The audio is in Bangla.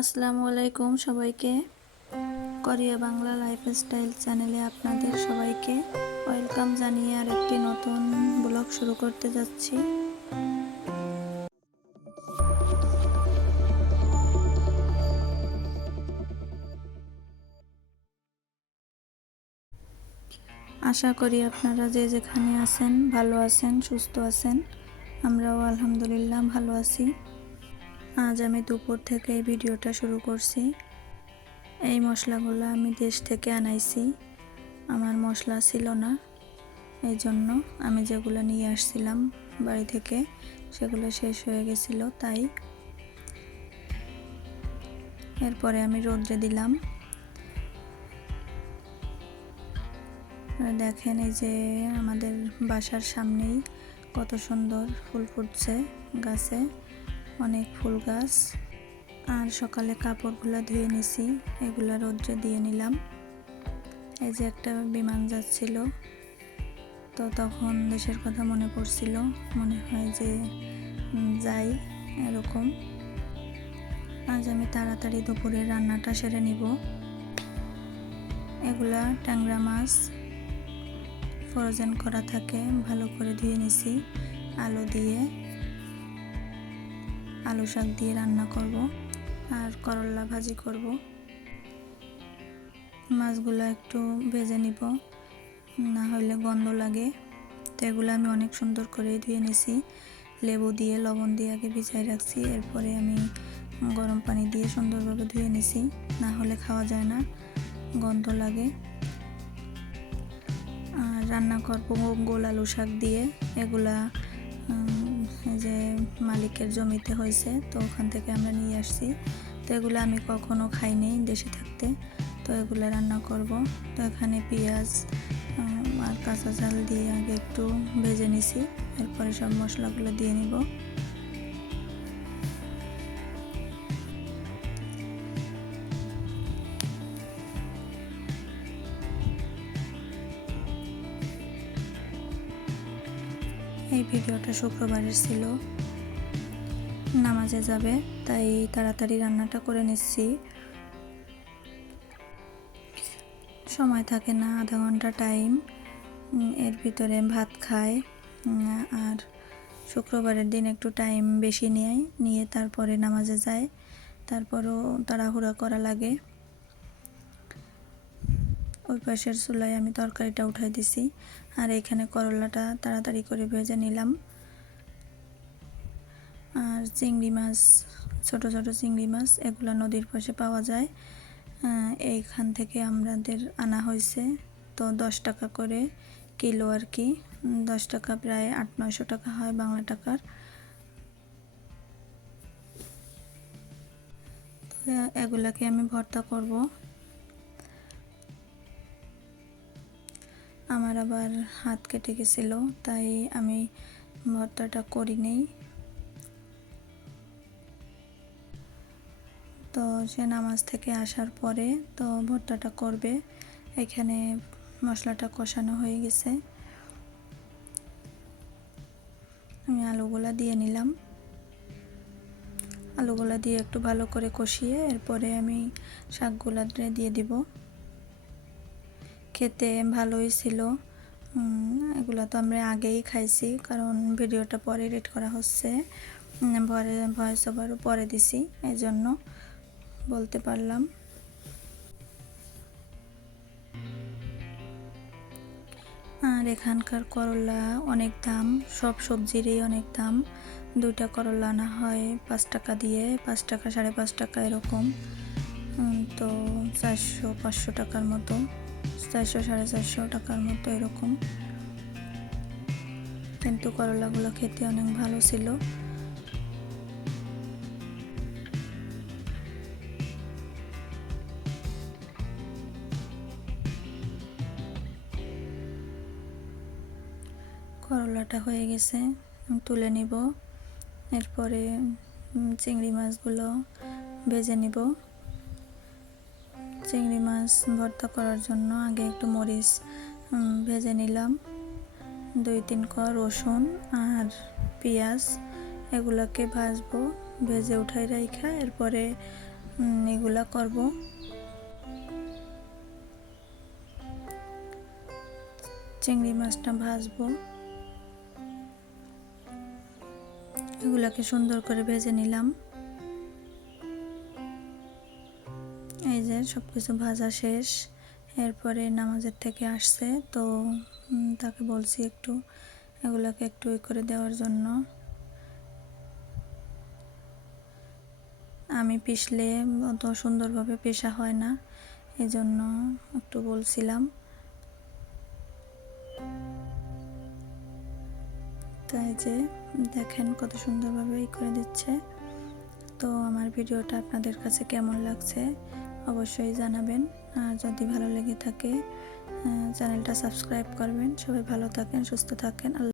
আসসালামু আলাইকুম সবাইকে। কোরিয়া বাংলা লাইফস্টাইল চ্যানেলে আপনাদের সবাইকে ওয়েলকাম জানিয়ে আর একটি নতুন ব্লগ শুরু করতে যাচ্ছি। আশা করি আপনারা যে যেখানে আছেন, ভালো আছেন, সুস্থ আছেন, আমরাও আলহামদুলিল্লাহ ভালো আছি। আজ আমি দুপুর থেকে এই ভিডিওটা শুরু করছি। এই মশলাগুলো আমি দেশ থেকে আনাইছি। আমার মশলা ছিল না। এই জন্য আমি যেগুলো নিয়ে আসছিলাম বাড়ি থেকে, সেগুলো শেষ হয়ে গেছিল, তাই। এরপরে আমি রোদ্রে দিলাম। দেখেন এই যে আমাদের বাসার সামনেই কত সুন্দর ফুল ফুটছে গাছে। অনেক ফুল গাছ। আর সকালে কাপড়গুলো ধুয়ে নিছি, এগুলো রোদ্রে দিয়ে নিলাম। এই যে একটা বিমান যাচ্ছিল, তো তখন দেশের কথা মনে পড়ছিল, মনে হয় যে যাই, এরকম। আজ আমি তাড়াতাড়ি দুপুরে রান্নাটা সেরে নিব। এগুলা ট্যাংরা মাছ, ফ্রোজেন করা থাকে, ভালো করে ধুয়ে নিছি, আলু দিয়ে। আলু শাক দিয়ে রান্না করব আর করলা ভাজি করব। মাছগুলো একটু ভেজে নিব, না হলে গন্ধ লাগে। তো এগুলো আমি অনেক সুন্দর করে ধুয়ে নিছি। লেবু দিয়ে, লবণ দিয়ে আগে ভিজাই রাখছি, এরপরে আমি গরম পানি দিয়ে সুন্দরভাবে ধুয়ে নিছি, না হলে খাওয়া যায় না, গন্ধ লাগে। আর রান্না করব গোল আলু শাক দিয়ে, এগুলা মালিকের জমিতে হয়েছে, তো ওখান থেকে আমরা নিয়ে আসছি। তো এগুলো আমি কখনো খাইনি দেশে থাকতে, তো এগুলো রান্না করব। তো এখানে পেঁয়াজ আর কাঁচা ঝাল দিয়ে আগে একটু ভেজে নিছি, এরপরে সব মশলাগুলো দিয়ে নিব। এই ভিডিওটা শুক্রবারের ছিল। নামাজে যাবে, তাই তাড়াতাড়ি রান্নাটা করে নিচ্ছি। সময় থাকে না, আধা ঘণ্টা টাইম। এর ভিতরে ভাত খায় আর শুক্রবারের দিন একটু টাইম বেশি নেয়, নিয়ে তারপরে নামাজে যায় তারপরও তাড়াহুড়া করা লাগে। ওই পাশের চুলায় আমি তরকারিটা উঠাই দিছি, আর এখানে করলাটা তাড়াতাড়ি করে ভেজে নিলাম। চিংড়ি মাছ, ছোট ছোট চিংড়ি মাছ, এগুলো নদীর পাশে পাওয়া যায়। এইখান থেকে আমাদের আনা হয়েছে। তো দশ টাকা করে কিলো আর কি। দশ টাকা প্রায় আট, নয়শো টাকা হয় বাংলা টাকার। এগুলাকে আমি ভর্তা করব। আমার আবার হাত কেটে গেছিল, তাই আমি ভর্তাটা করি নেই তো সে নামাজ থেকে আসার পরে তো ভর্তাটা করবে। এখানে মশলাটা কষানো হয়ে গেছে। আমি আলুগুলা দিয়ে নিলাম। আলুগুলা দিয়ে একটু ভালো করে কষিয়ে এরপরে আমি শাকগুলা দিয়ে দিব। খেতে ভালোই ছিল। এগুলো তো আমরা আগেই খাইছি, কারণ ভিডিওটা পরে এডিট করা হচ্ছে। ভয়েস ওভারও পরে দিছি এই জন্য বলতে পারলাম। আর এখানকার করলা অনেক দাম, সব সবজিরই অনেক দাম। দুইটা করলা আনা হয় পাঁচ টাকা দিয়ে, পাঁচ টাকা, সাড়ে পাঁচ টাকা এরকম। তো চারশো, পাঁচশো টাকার মতো, চারশো, সাড়ে চারশো টাকার মতো এরকম। কিন্তু করলাগুলো খেতে অনেক ভালো ছিল। করলাটা হয়ে গেছে। তুলে নিব। এরপরে চিংড়ি মাছগুলো ভেজে নিব। চিংড়ি মাছ ভর্তা করার জন্য আগে একটু মরিচ ভেজে নিলাম। দুই, তিন ক রসুন আর পেঁয়াজ, এগুলোকে ভাজবো, ভেজে উঠাই রাইখা, এরপরে এগুলা করব। চিংড়ি মাছটা ভাজবো। এগুলাকে সুন্দর করে ভেজে নিলাম। এই যে সব কিছু ভাজা শেষ। এরপরে নামাজের থেকে আসছে, তো তাকে বলছি একটু এগুলাকে একটু ই করে দেওয়ার জন্য। আমি পিষলে অত সুন্দরভাবে পেশা হয় না এই জন্য একটু বলছিলাম। তাই যে দেখেন কত সুন্দরভাবে ই করে দিচ্ছে। তো আমার ভিডিওটা আপনাদের কাছে কেমন লাগছে অবশ্যই জানাবেন। আর যদি ভালো লেগে থাকে চ্যানেলটা সাবস্ক্রাইব করবেন। সবাই ভালো থাকেন, সুস্থ থাকেন। আল্লাহ